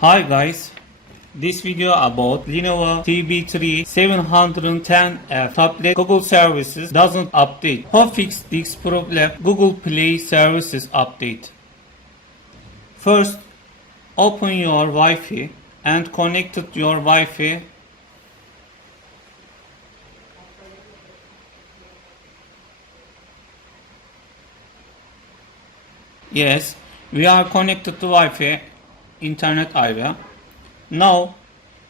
Hi guys, this video about Lenovo TB3-710F tablet Google services doesn't update. How fix this problem? Google Play services update. First, open your Wi-Fi and connect to your Wi-Fi. Yes, we are connected to Wi-Fi, internet area. Now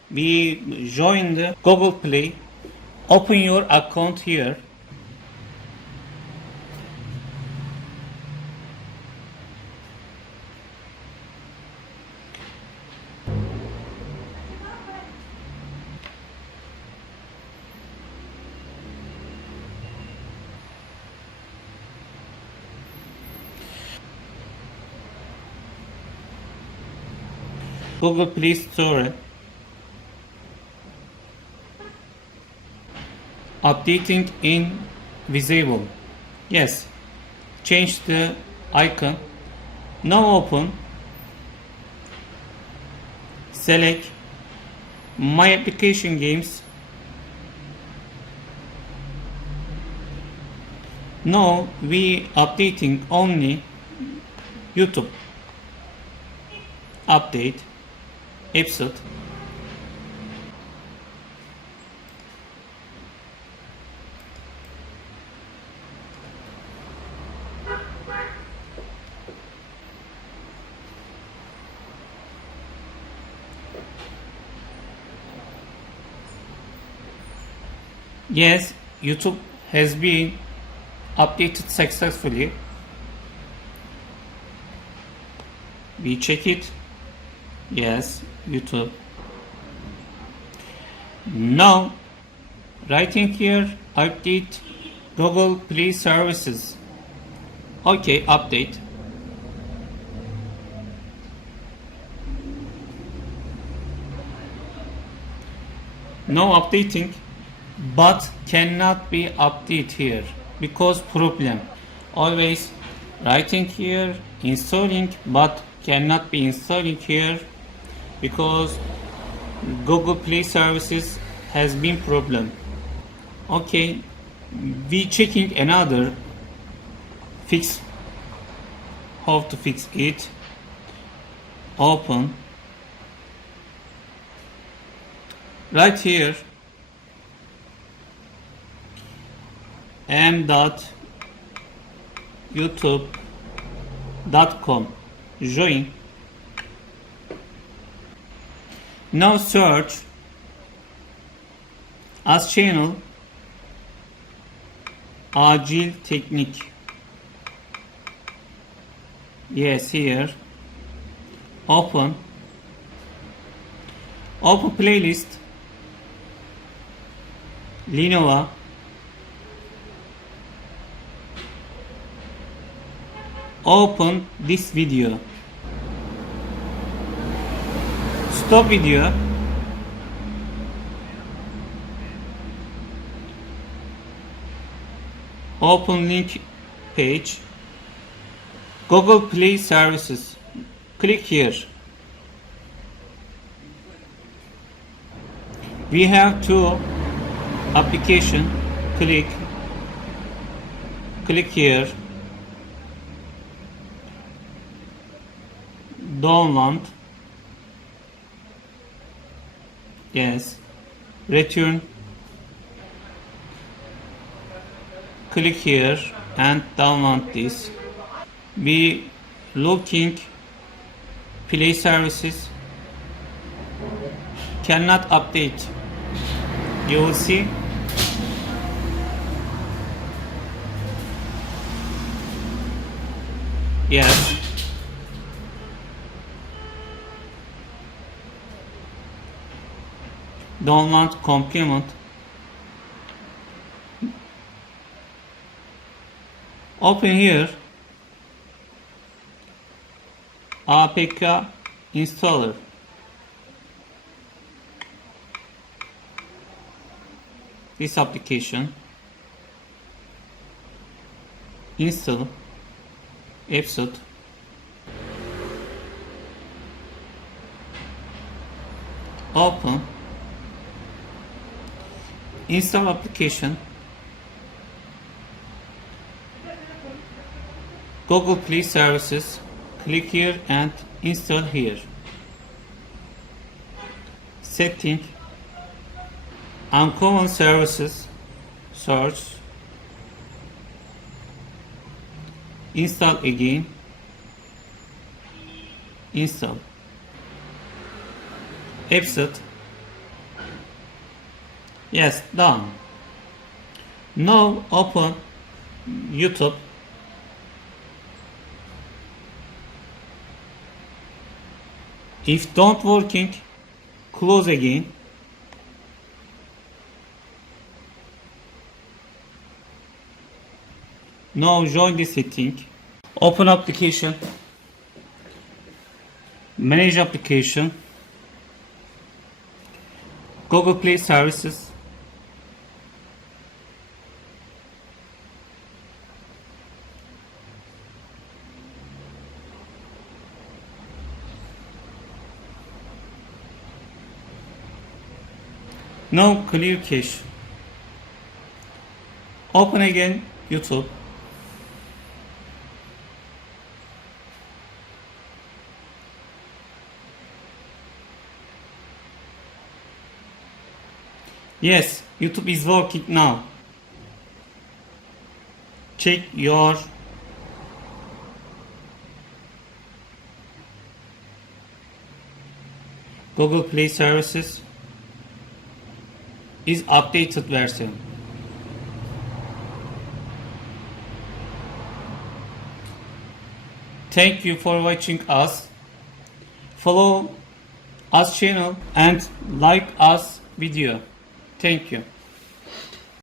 we join the Google Play. Open your account here. Google Play Store. Updating in visible. Yes. Change the icon. Now open. Select My Application Games. Now we updating only YouTube. Update episode. Yes, YouTube has been updated successfully. We check it. Yes, YouTube. Now, writing here, update Google Play services. Okay, update. No updating, but cannot be updated here because problem. Always writing here, installing, but cannot be installing here because Google Play services has been problem. Okay, we checking another fix. How to fix it? Open. Right here m.youtube.com. Join. Now search as channel Agile Technique. Yes, here. Open playlist. Lenovo. Open this video. Stop video. Open link page. Google Play services. Click here. We have two application. Click here. Download. Yes. Return. Click here and download this. We looking Play services cannot update. You will see. Yes. Download complement. Open here. APK installer. This application. Install episode. Open. Install application. Google Play services. Click here and install here. Setting. Uncommon services. Search. Install again. Install. Exit. Yes, done. Now open YouTube. If don't working, close again. Now join the setting. Open application. Manage application. Google Play services. Now clear cache. Open again YouTube. Yes, YouTube is working now. Check your Google Play services is updated version. Thank you for watching us. Follow us channel and like us video. Thank you.